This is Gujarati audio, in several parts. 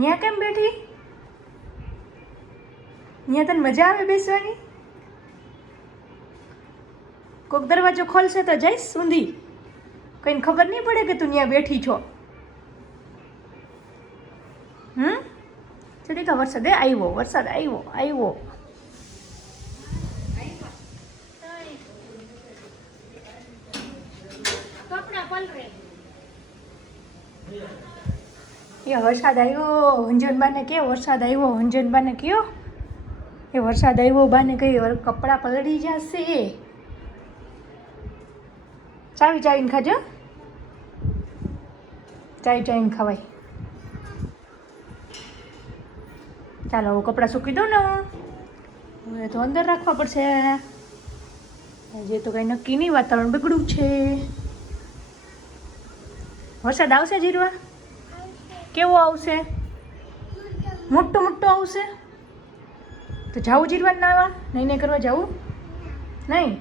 ન્યા કેમ બેઠી? ન્યા તને મજા આવે બેસવાની? કોક દરવાજો ખોલશે તો જઈશ ઊંધી, કોઈને ખબર નહીં પડે કે તું ત્યાં બેઠી છો. ચડી તો વરસાદ આવ્યો, વરસાદ આવ્યો. વરસાદ આવ્યો હંજનબાને કે વરસાદ આવ્યો હંજનબાને કયો એ વરસાદ આવ્યો બાને કહી કપડાં પલળી જશે. ચાવીને ખાજો, ચાવીને ખવાય. ચાલો હવે કપડાં સૂકી દઉં ને હું, હવે તો અંદર રાખવા પડશે. જે તો કંઈ નક્કી નહીં, વાતાવરણ બગડ્યું છે. વરસાદ આવશે જીરવા? કેવો આવશે? મોટો આવશે તો જાવું જીરવા નાવા? નહીં કરવા જાવું નહીં?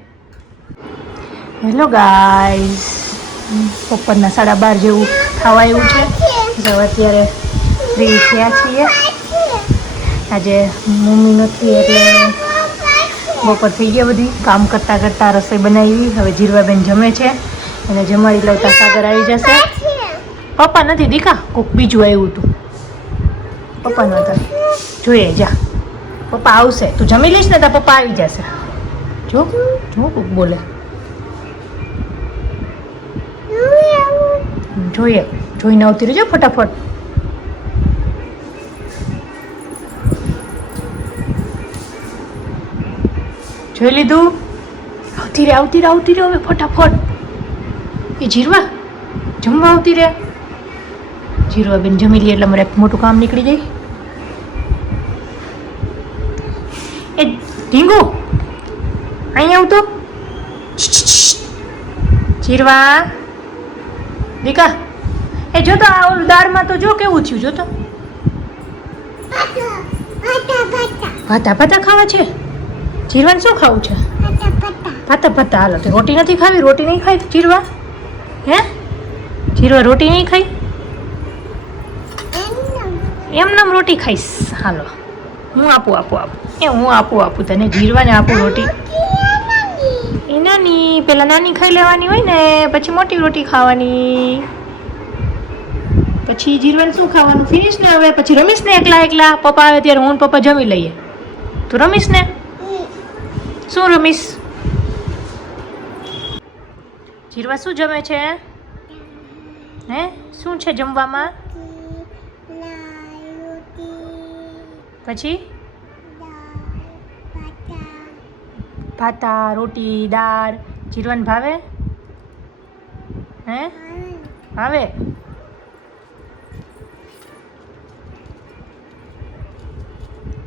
હેલો ગાઈઝ, બપોરના 12:30 જેવું ખાવા આવ્યું છે. તો અત્યારે ફ્રી થયા છીએ. આજે મમ્મી નથી એટલે બપોર થઈ ગયા, બધી કામ કરતાં રસોઈ બનાવી. હવે જીરવાબેન જમે છે, એને જમાડી લઉં સાગર આવી જશે. પપ્પા નથી દીકા, કોક બીજું આવ્યું હતું. પપ્પા નહોતા, જોઈએ જા. પપ્પા આવશે, તું જમી લઈશ ને તો પપ્પા આવી જશે. જો કોક બોલે, જોઈને આવતી રહેજો ફટાફટ. જોઈ લીધું? આવતી રે હવે ફટાફટ. એ જીરવા જમવા આવતી રે. જીરવાબેન જમી લે એટલે મારે એક મોટું કામ નીકળી જાય. એ ઢીંગુ અહીં આવતો. જીરવા દીકા, એ જો તો આ ઓલું દાળમાં તો જો કેવું થયું. જો તો ભાતા ખાવા છે. જીરવાને શું ખાવું છે? ભાતા. હાલો તો રોટી નથી ખાવી? રોટી નહીં ખાઈ જીરવા? હે જીરવા રોટી નહીં ખાઈ? એમ રોટી ખાઈશ? હાલો હું આપું હું આપું તને. જીરવાને આપું રોટી. એ નાની પેલા નાની ખાઈ લેવાની હોય ને, પછી મોટી રોટી ખાવાની. પછી જીરવાને શું ખાવાનું? ફિનિશ ને. હવે પછી રમીશ ને એકલા. પપ્પા આવે ત્યારે હું પપ્પા જમી લઈએ. તું રમીશ ને? શું રમીશ? જીરવા શું જમે છે? હે શું છે જમવામાં? પછી ભાતા, રોટી, દાળ. જીરવાને ભાવે? હે ભાવે?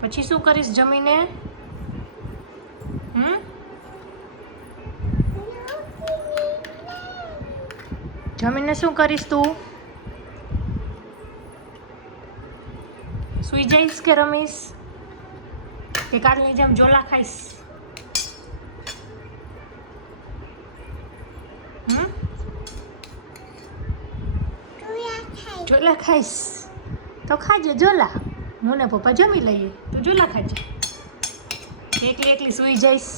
પછી શું કરીશ જમીને? જમીને શું કરીશ તું? સુઈ જઈશ કે રમીશ? કે કાલની જેમ જોલા ખાઈશ? જોલા ખાઈશ તો ખાજે જોલા. હું ને પપ્પા જમી લઈએ, તું જોલા ખાજે. એકલી સુઈ જઈશ?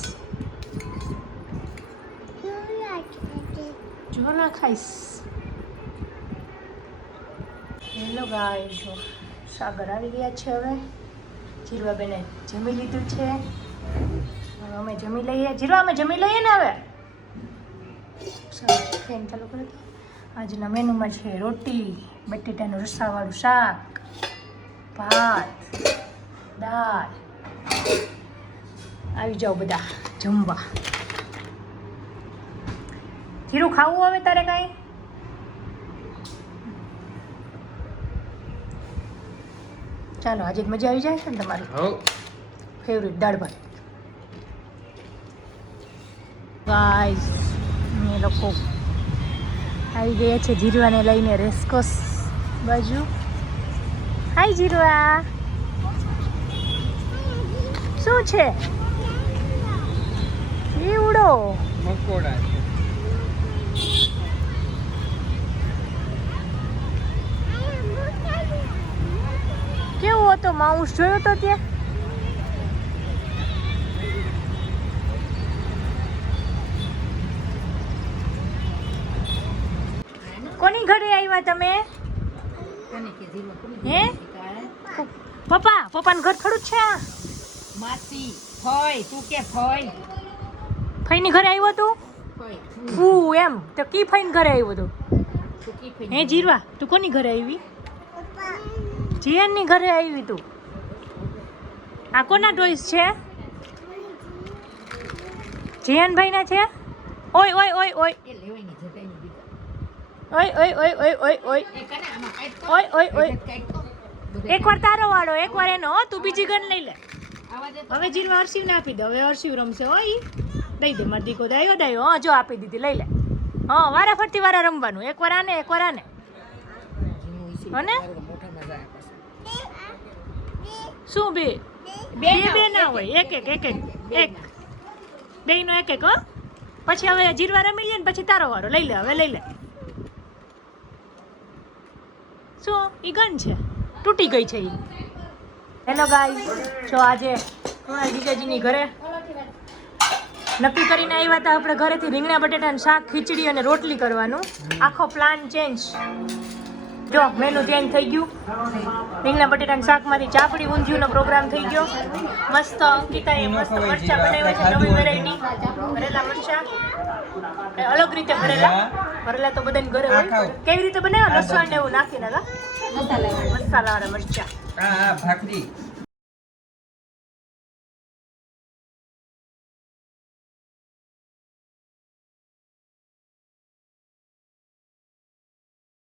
જોલા ખાઈશ. હેલો ગાઈસ, સાગર આવી ગયા છે. હવે જીરવાબેને જમી લીધું છે. હવે અમે જમી લઈએ. જીરવા અમે જમી લઈએ ને હવે. ફેન ચાલુ કરી દો. આજના મેનુમાં છે રોટી, બટેટાનું રસાવાળું શાક, ભાત, દાળ. આવી જાઓ બધા જમવા. જીરું ખાવું હવે તારે કાંઈ? ચાલો આજે મજા આવી જાય છે ને તમારી ફેવરેટ દાળ ભાત. ગાઈસ એ લોકો આવી ગયા છે જીરવાને લઈને રેસકોસ બાજુ. હાય જીરવા, શું છે? જીવડો મકોડા છે. આવ્યો તો માઉસ જોયો તો ત્યાં? કોની ઘરે આવ્યા તમે? હે પપ્પા? પપ્પાનું ઘર ખરું જ છે આ? માસી ફોય તું કે ફોય ફઈની ઘરે આવ્યો તું? ફૂ એમ તો કી ફઈન ઘરે આવ્યો તું? હે જીરવા તું કોની ઘરે આવી? જીયનની ઘરે આવી તું? આ કોના ટોયસ છે? જીયનભાઈ ના છે? ઓય ઓય ઓય ઓય એ લેવાની જટાઈની બીજા ઓય ઓય ઓય ઓય ઓય ઓય એ કને આમાં કાઈ ઓય ઓય ઓય કાઈ એકવાર તારો વાળો એકવાર એનો હો, તું બીજી ગન લઈ લે. આવા દે હવે જીરવા હર્ષિવને આપી દે. હવે હર્ષિવ રમશે હો ઈ. દઈ દે મારી દીકો દાયો દાયો. હા જો આપી દીધી લઈ લે. હા વારા ફરતી વારા રમવાનું. એકવાર આને એકવાર આને. અને મોટા મજા આવે શું બે બે બે ના હોય એક એક એક એક એક બેયનો એક એક હો. પછી હવે જીરવા રમી લે ને પછી તારો વારો લઈ લે. હવે લઈ લે. શું ઈ ગન છે? તૂટી ગઈ છે ઈ. હેલો ગાઈસ, જો આજે કૃણાલ જીજાજીની ઘરે નક્કી કરીને આવ્યા હતા આપણે ઘરેથી રીંગણા બટેટાનું શાક, ખીચડી અને રોટલી કરવાનું. આખો પ્લાન ચેન્જ. જો મેનુ ચેન્જ થઈ ગયું. રીંગણા બટેટાનું શાકમાંથી ચાપડી ઊંધિયુંનો પ્રોગ્રામ થઈ ગયો. મસ્ત અંકિતાએ મસ્ત મરચાં બનાવ્યા છે, નવી વેરાયટી ભરેલા મરચાં. અલગ રીતે ભરેલા તો બધાને ઘરે હોય. કેવી રીતે બનાવ્યા? લસણ ને એવું નાખીને મસાલાવાળા મરચાં. ભાખરી